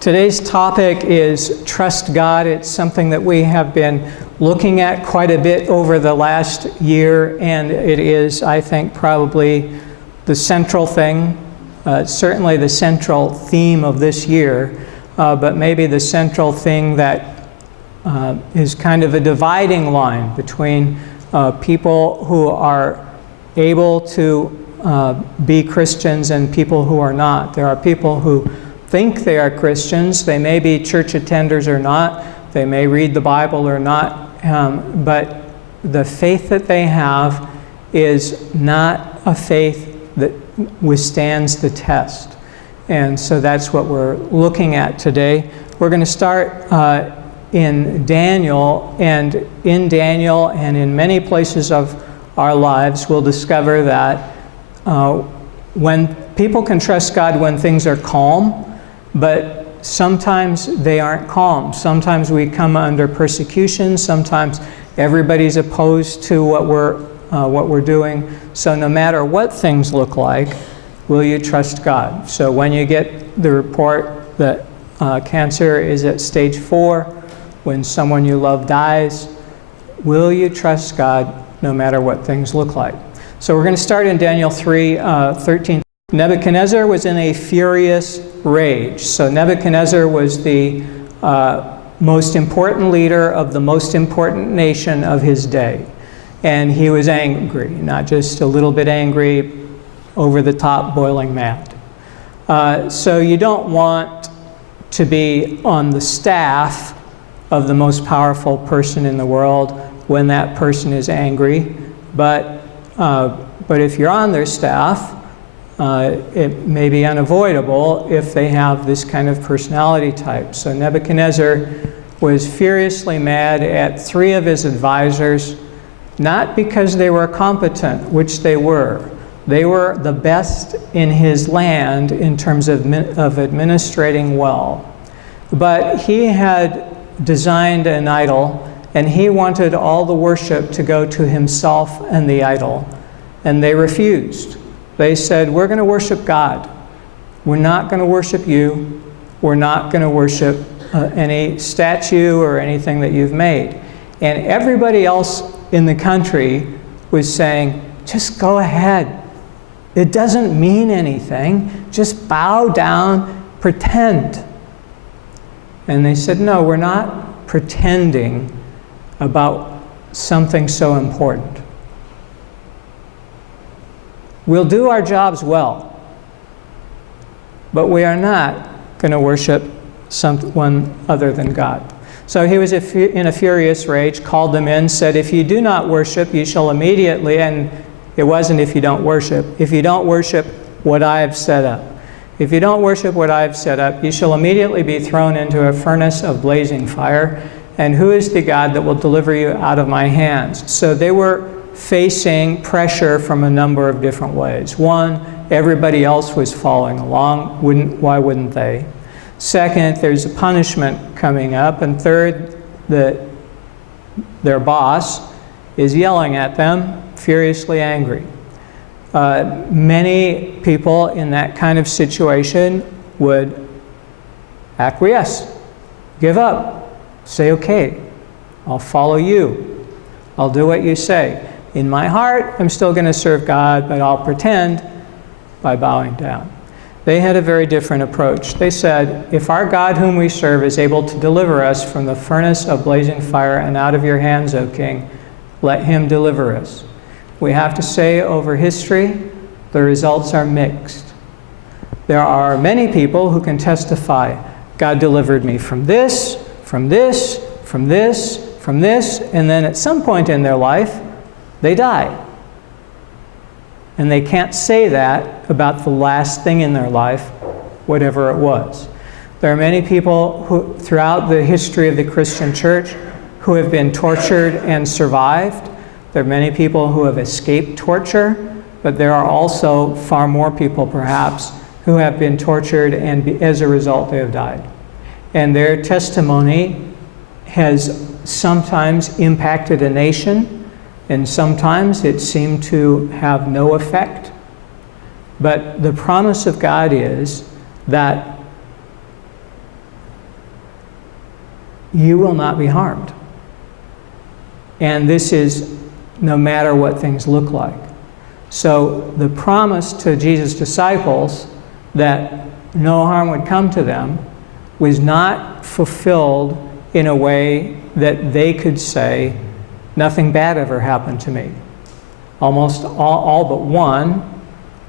Today's topic is trust God. It's something that we have been looking at quite a bit over the last year, and it is, I think, probably the central thing, certainly the central theme of this year, but maybe the central thing that is kind of a dividing line between people who are able to be Christians and people who are not. There are people who think they are Christians. They may be church attenders or not. They may read the Bible or not. But the faith that they have is not a faith that withstands the test. And so that's what we're looking at today. We're going to start in Daniel, and in Daniel and in many places of our lives, we'll discover that when people can trust God when things are calm, but sometimes they aren't calm. Sometimes we come under persecution. Sometimes everybody's opposed to what we're doing. So no matter what things look like, will you trust God? So when you get the report that cancer is at stage 4, when someone you love dies, will you trust God no matter what things look like? So we're going to start in Daniel 3:13. Nebuchadnezzar was in a furious rage. So Nebuchadnezzar was the most important leader of the most important nation of his day. And he was angry, not just a little bit angry, over the top, boiling mad. So you don't want to be on the staff of the most powerful person in the world when that person is angry. But if you're on their staff, it may be unavoidable if they have this kind of personality type. So Nebuchadnezzar was furiously mad at 3 of his advisors, not because they were competent, which they were. They were the best in his land in terms of administrating well. But he had designed an idol, and he wanted all the worship to go to himself and the idol, and they refused. They said, we're going to worship God. We're not going to worship you. We're not going to worship any statue or anything that you've made. And everybody else in the country was saying, just go ahead. It doesn't mean anything. Just bow down, pretend. And they said, no, we're not pretending about something so important. We'll do our jobs well, but we are not going to worship someone other than God. So he was in a furious rage, called them in, said, if you do not worship, you shall immediately, and it wasn't if you don't worship what I have set up. If you don't worship what I have set up, you shall immediately be thrown into a furnace of blazing fire. And who is the God that will deliver you out of my hands? So they were facing pressure from a number of different ways. One, everybody else was following along. Why wouldn't they? Second, there's a punishment coming up. And third, their boss is yelling at them, furiously angry. Many people in that kind of situation would acquiesce, give up, say, okay, I'll follow you. I'll do what you say. In my heart, I'm still going to serve God, but I'll pretend by bowing down. They had a very different approach. They said, if our God whom we serve is able to deliver us from the furnace of blazing fire and out of your hands, O king, let him deliver us. We have to say over history, the results are mixed. There are many people who can testify, God delivered me from this, from this, from this, from this, and then at some point in their life, they die. And they can't say that about the last thing in their life, whatever it was. There are many people who, throughout the history of the Christian church, who have been tortured and survived. There are many people who have escaped torture, but there are also far more people, perhaps, who have been tortured and as a result they have died. And their testimony has sometimes impacted a nation, and sometimes it seemed to have no effect. But the promise of God is that you will not be harmed. And this is no matter what things look like. So the promise to Jesus' disciples that no harm would come to them was not fulfilled in a way that they could say, nothing bad ever happened to me. Almost all but one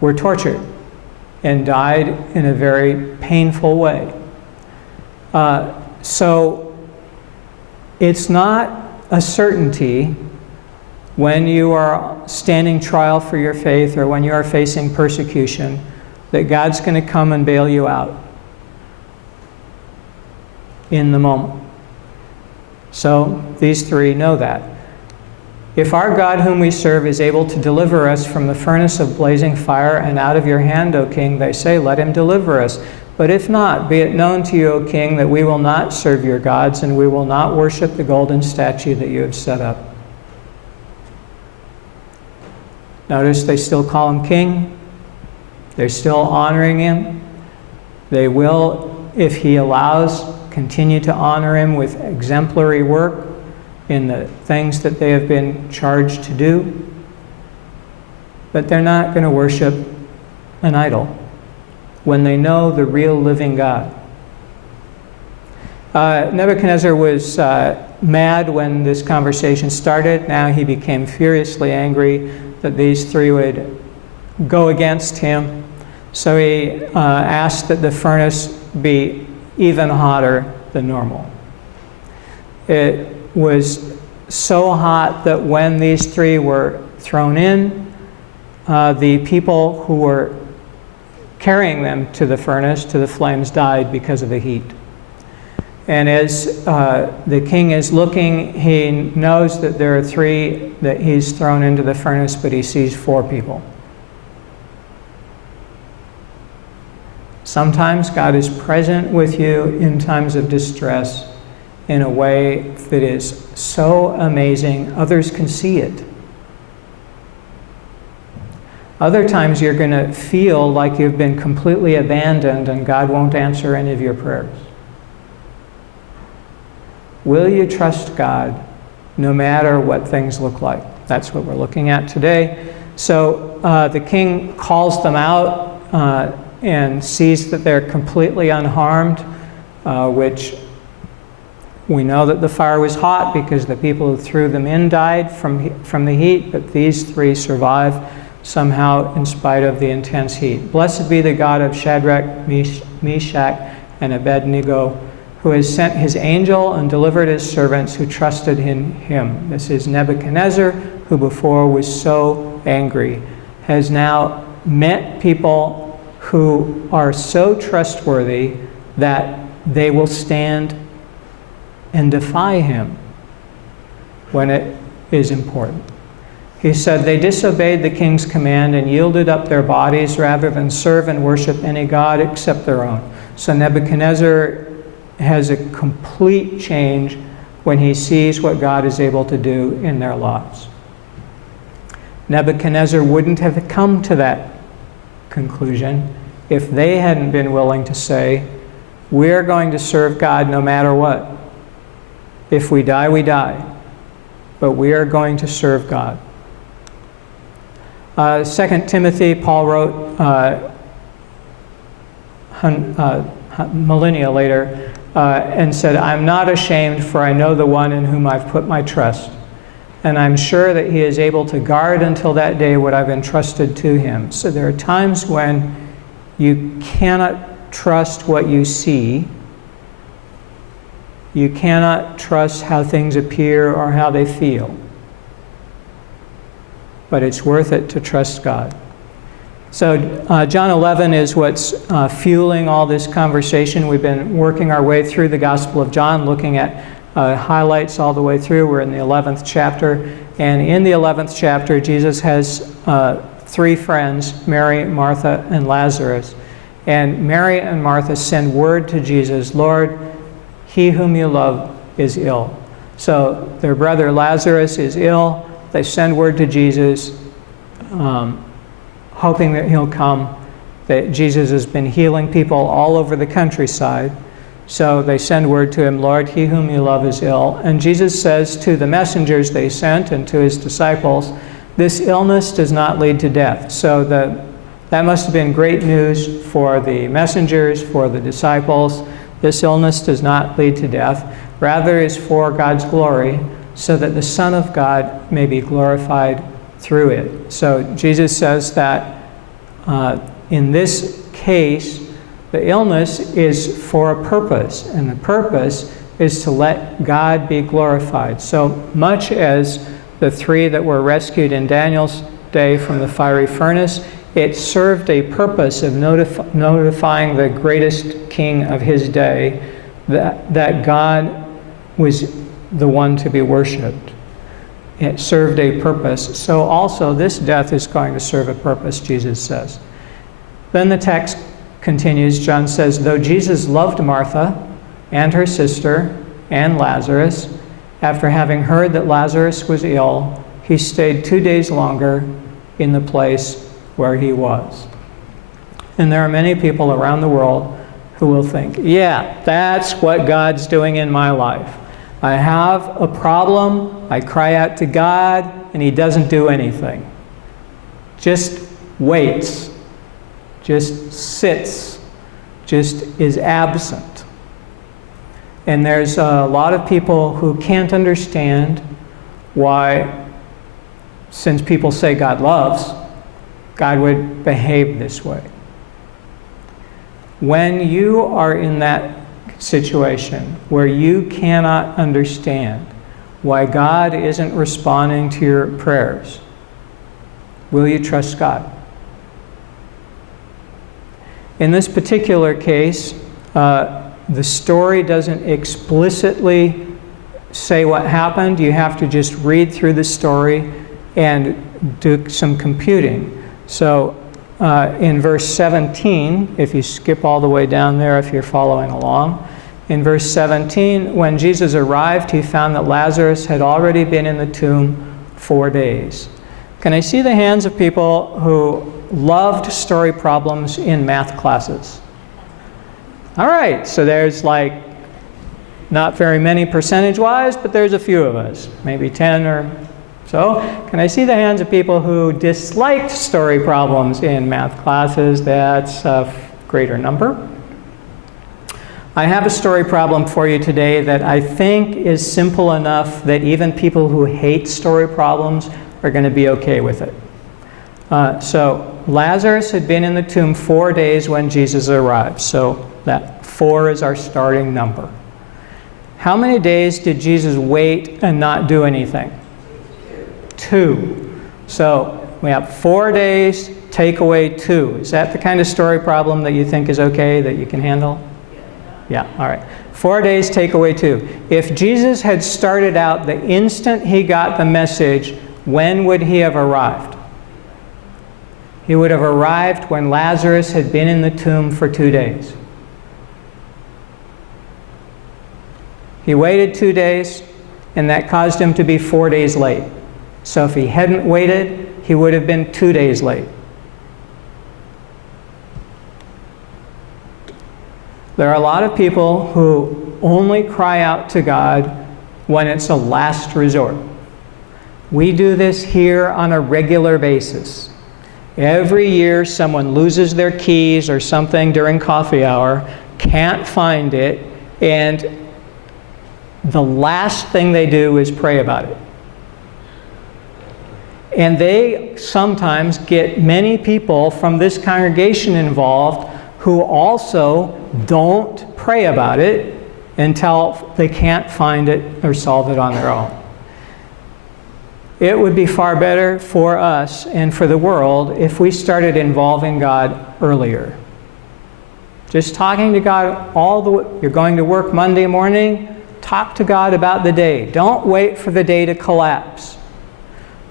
were tortured and died in a very painful way. So it's not a certainty when you are standing trial for your faith or when you are facing persecution that God's going to come and bail you out in the moment. So these three know that. If our God whom we serve is able to deliver us from the furnace of blazing fire and out of your hand, O king, they say, let him deliver us. But if not, be it known to you, O king, that we will not serve your gods and we will not worship the golden statue that you have set up. Notice they still call him king. They're still honoring him. They will, if he allows, continue to honor him with exemplary work in the things that they have been charged to do. But they're not going to worship an idol when they know the real living God. Nebuchadnezzar was mad when this conversation started. Now he became furiously angry that these three would go against him. So he asked that the furnace be even hotter than normal. It was so hot that when these three were thrown in, the people who were carrying them to the furnace, to the flames, died because of the heat. And as the king is looking, he knows that there are three that he's thrown into the furnace, but he sees 4 people. Sometimes God is present with you in times of distress in a way that is so amazing, others can see it. Other times you're going to feel like you've been completely abandoned and God won't answer any of your prayers. Will you trust God no matter what things look like? That's what we're looking at today. So the king calls them out and sees that they're completely unharmed, which we know that the fire was hot because the people who threw them in died from the heat, but these 3 survive somehow in spite of the intense heat. Blessed be the God of Shadrach, Meshach, and Abednego, who has sent his angel and delivered his servants who trusted in him. This is Nebuchadnezzar, who before was so angry, has now met people who are so trustworthy that they will stand and defy him when it is important. He said, they disobeyed the king's command and yielded up their bodies rather than serve and worship any god except their own. So Nebuchadnezzar has a complete change when he sees what God is able to do in their lives. Nebuchadnezzar wouldn't have come to that conclusion if they hadn't been willing to say, we're going to serve God no matter what. If we die, we die. But we are going to serve God. 2 Timothy, Paul wrote millennia later and said, I'm not ashamed, for I know the one in whom I've put my trust. And I'm sure that he is able to guard until that day what I've entrusted to him. So there are times when you cannot trust what you see. You cannot trust how things appear or how they feel. But it's worth it to trust God. So John 11 is what's fueling all this conversation. We've been working our way through the Gospel of John, looking at highlights all the way through. We're in the 11th chapter. And in the 11th chapter, Jesus has 3 friends, Mary, Martha, and Lazarus. And Mary and Martha send word to Jesus, Lord, he whom you love is ill. So their brother Lazarus is ill. They send word to Jesus, hoping that he'll come. That Jesus has been healing people all over the countryside. So they send word to him, Lord, he whom you love is ill. And Jesus says to the messengers they sent and to his disciples, this illness does not lead to death. So that must have been great news for the messengers, for the disciples. This illness does not lead to death, rather is for God's glory, so that the Son of God may be glorified through it. So Jesus says that in this case, the illness is for a purpose, and the purpose is to let God be glorified. So much as the three that were rescued in Daniel's day from the fiery furnace, it served a purpose of notifying the greatest king of his day that God was the one to be worshipped. It served a purpose. So also this death is going to serve a purpose, Jesus says. Then the text continues. John says, though Jesus loved Martha and her sister and Lazarus, after having heard that Lazarus was ill, he stayed 2 days longer in the place where he was. And there are many people around the world who will think, yeah, that's what God's doing in my life. I have a problem, I cry out to God, and he doesn't do anything. Just waits, just sits, just is absent. And there's a lot of people who can't understand why, since people say God loves, God would behave this way. When you are in that situation where you cannot understand why God isn't responding to your prayers, will you trust God? In this particular case, the story doesn't explicitly say what happened. You have to just read through the story and do some computing. So in verse 17, if you skip all the way down there, if you're following along, in verse 17, when Jesus arrived, he found that Lazarus had already been in the tomb 4 days. Can I see the hands of people who loved story problems in math classes? All right, so there's like not very many percentage-wise, but there's a few of us, maybe 10 or so. Can I see the hands of people who disliked story problems in math classes? That's a greater number. I have a story problem for you today that I think is simple enough that even people who hate story problems are going to be okay with it. So Lazarus had been in the tomb 4 days when Jesus arrived. So that 4 is our starting number. How many days did Jesus wait and not do anything? 2. So we have 4 days, take away 2. Is that the kind of story problem that you think is okay, that you can handle? Yeah, all right. 4 days, take away 2. If Jesus had started out the instant he got the message, when would he have arrived? He would have arrived when Lazarus had been in the tomb for 2 days. He waited 2 days, and that caused him to be 4 days late. So if he hadn't waited, he would have been 2 days late. There are a lot of people who only cry out to God when it's a last resort. We do this here on a regular basis. Every year someone loses their keys or something during coffee hour, can't find it, and the last thing they do is pray about it. And they sometimes get many people from this congregation involved who also don't pray about it until they can't find it or solve it on their own. It would be far better for us and for the world if we started involving God earlier. Just talking to God you're going to work Monday morning, talk to God about the day. Don't wait for the day to collapse.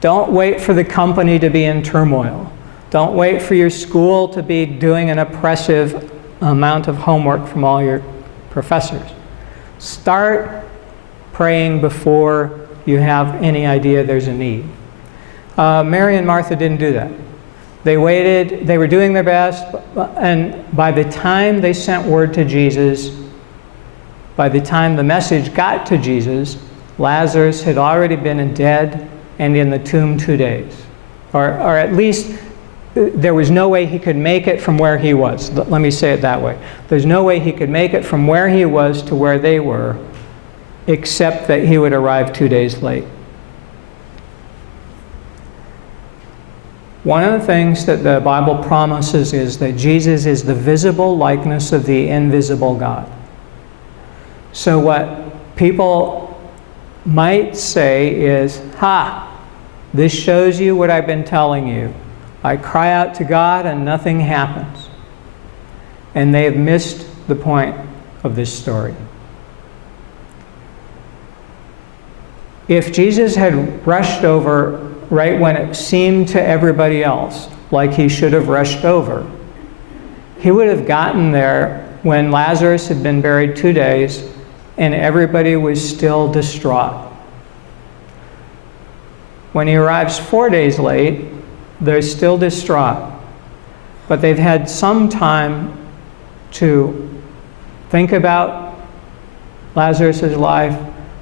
Don't wait for the company to be in turmoil. Don't wait for your school to be doing an oppressive amount of homework from all your professors. Start praying before you have any idea there's a need. Mary and Martha didn't do that. They waited, they were doing their best, and by the time they sent word to Jesus, By the time the message got to Jesus, Lazarus had already been dead and in the tomb 2 days. Or at least there was no way he could make it from where he was. Let me say it that way. There's no way he could make it from where he was to where they were, except that he would arrive 2 days late. One of the things that the Bible promises is that Jesus is the visible likeness of the invisible God. So what people might say is, this shows you what I've been telling you. I cry out to God and nothing happens. And they have missed the point of this story. If Jesus had rushed over right when it seemed to everybody else like he should have rushed over, he would have gotten there when Lazarus had been buried 2 days and everybody was still distraught. When he arrives 4 days late, they're still distraught. But they've had some time to think about Lazarus' life,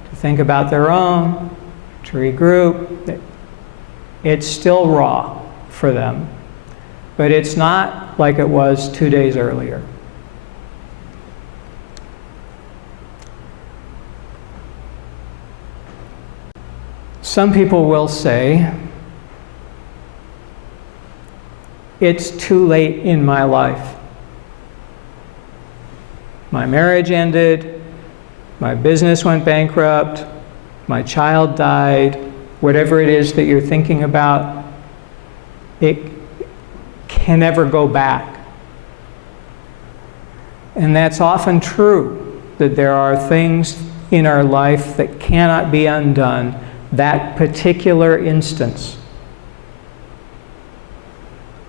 to think about their own, to regroup. It's still raw for them, but it's not like it was 2 days earlier. Some people will say, it's too late in my life. My marriage ended, my business went bankrupt, my child died, whatever it is that you're thinking about, it can never go back. And that's often true, that there are things in our life that cannot be undone, that particular instance.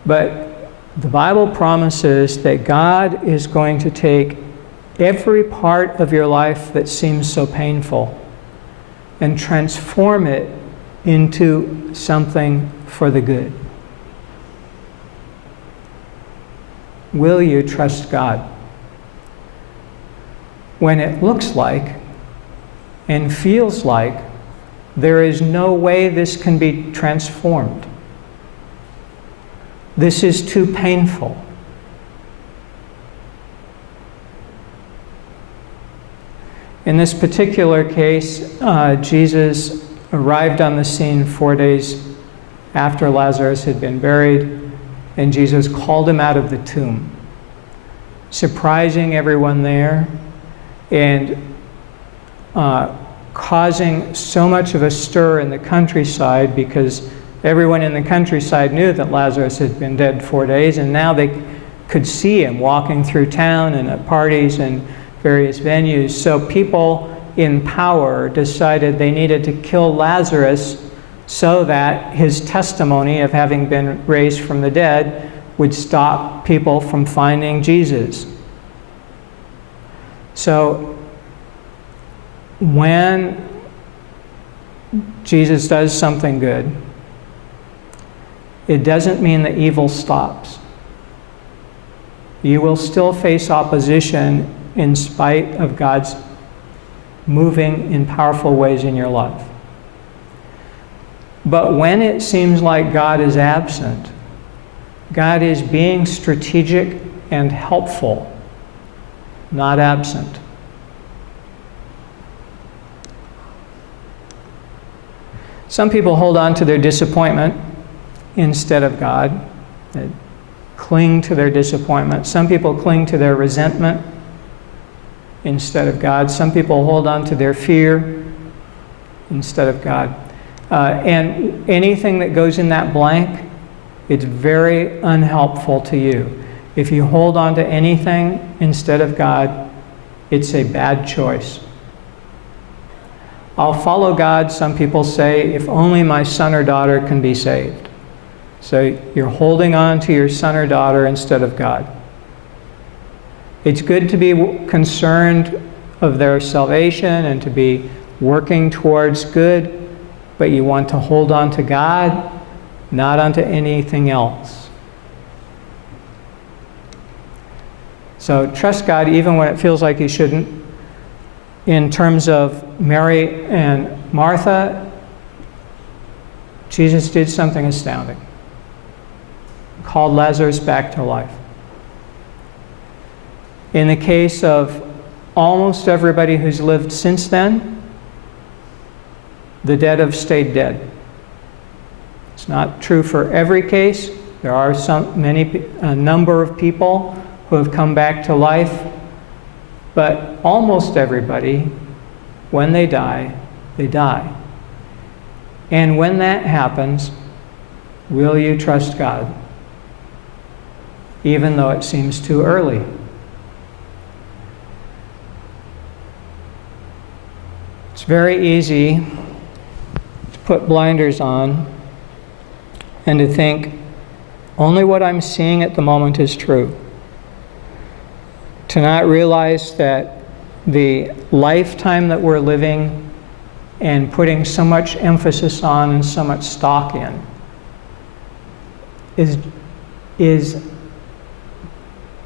But the Bible promises that God is going to take every part of your life that seems so painful and transform it into something for the good. Will you trust God? When it looks like and feels like there is no way this can be transformed. This is too painful. In this particular case, Jesus arrived on the scene 4 days after Lazarus had been buried, and Jesus called him out of the tomb, surprising everyone there and causing so much of a stir in the countryside, because everyone in the countryside knew that Lazarus had been dead 4 days, and now they could see him walking through town and at parties and various venues. So people in power decided they needed to kill Lazarus so that his testimony of having been raised from the dead would stop people from finding Jesus. So when Jesus does something good, it doesn't mean that evil stops. You will still face opposition in spite of God's moving in powerful ways in your life. But when it seems like God is absent, God is being strategic and helpful, not absent. Some people hold on to their disappointment instead of God. They cling to their disappointment. Some people cling to their resentment instead of God. Some people hold on to their fear instead of God. And anything that goes in that blank, it's very unhelpful to you. If you hold on to anything instead of God, it's a bad choice. I'll follow God, some people say, if only my son or daughter can be saved. So you're holding on to your son or daughter instead of God. It's good to be concerned of their salvation and to be working towards good, but you want to hold on to God, not onto anything else. So trust God even when it feels like you shouldn't. In terms of Mary and Martha, Jesus did something astounding. Called Lazarus back to life. In the case of almost everybody who's lived since then, the dead have stayed dead. It's not true for every case. There are a number of people who have come back to life, but almost everybody, when they die, they die. And when that happens, will you trust God? Even though it seems too early. It's very easy to put blinders on and to think only what I'm seeing at the moment is true. To not realize that the lifetime that we're living and putting so much emphasis on and so much stock in is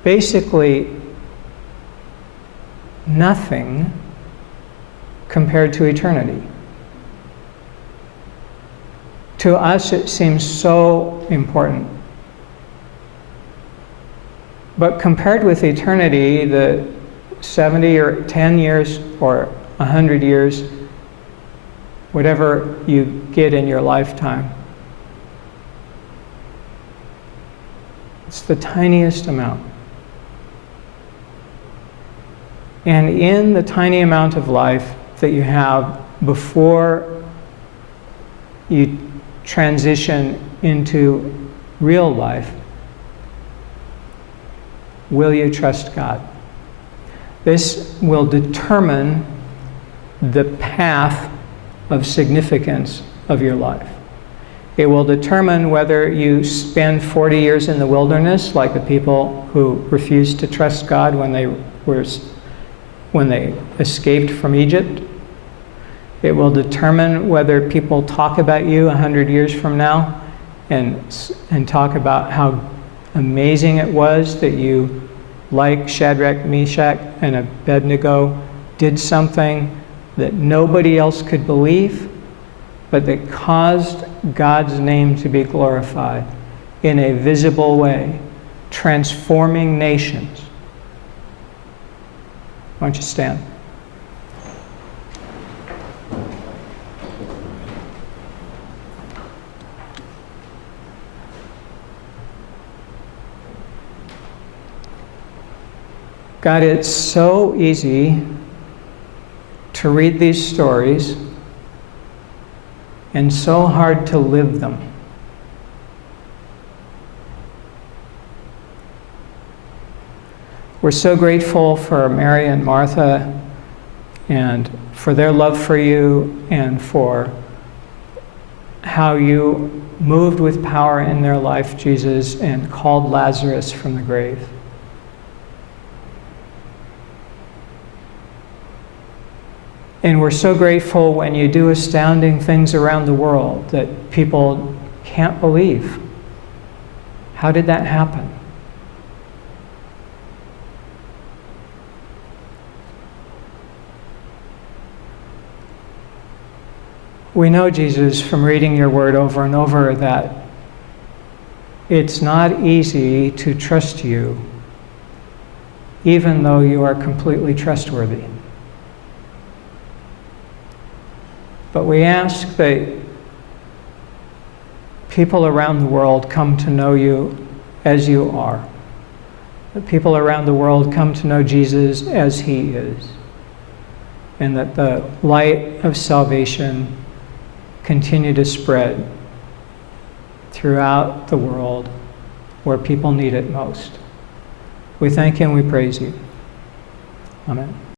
basically nothing compared to eternity. To us, it seems so important. But compared with eternity, the 70 or 10 years or 100 years, whatever you get in your lifetime, it's the tiniest amount. And in the tiny amount of life that you have before you transition into real life, will you trust God? This will determine the path of significance of your life. It will determine whether you spend 40 years in the wilderness, like the people who refused to trust God when they escaped from Egypt. It will determine whether people talk about you 100 years from now and talk about how amazing it was that you, like Shadrach, Meshach, and Abednego, did something that nobody else could believe, but that caused God's name to be glorified in a visible way, transforming nations. Why don't you stand? God, it's so easy to read these stories and so hard to live them. We're so grateful for Mary and Martha and for their love for you and for how you moved with power in their life, Jesus, and called Lazarus from the grave. And we're so grateful when you do astounding things around the world that people can't believe. How did that happen? We know, Jesus, from reading your word over and over, that it's not easy to trust you, even though you are completely trustworthy. But we ask that people around the world come to know you as you are. That people around the world come to know Jesus as he is. And that the light of salvation continue to spread throughout the world where people need it most. We thank you and we praise you. Amen.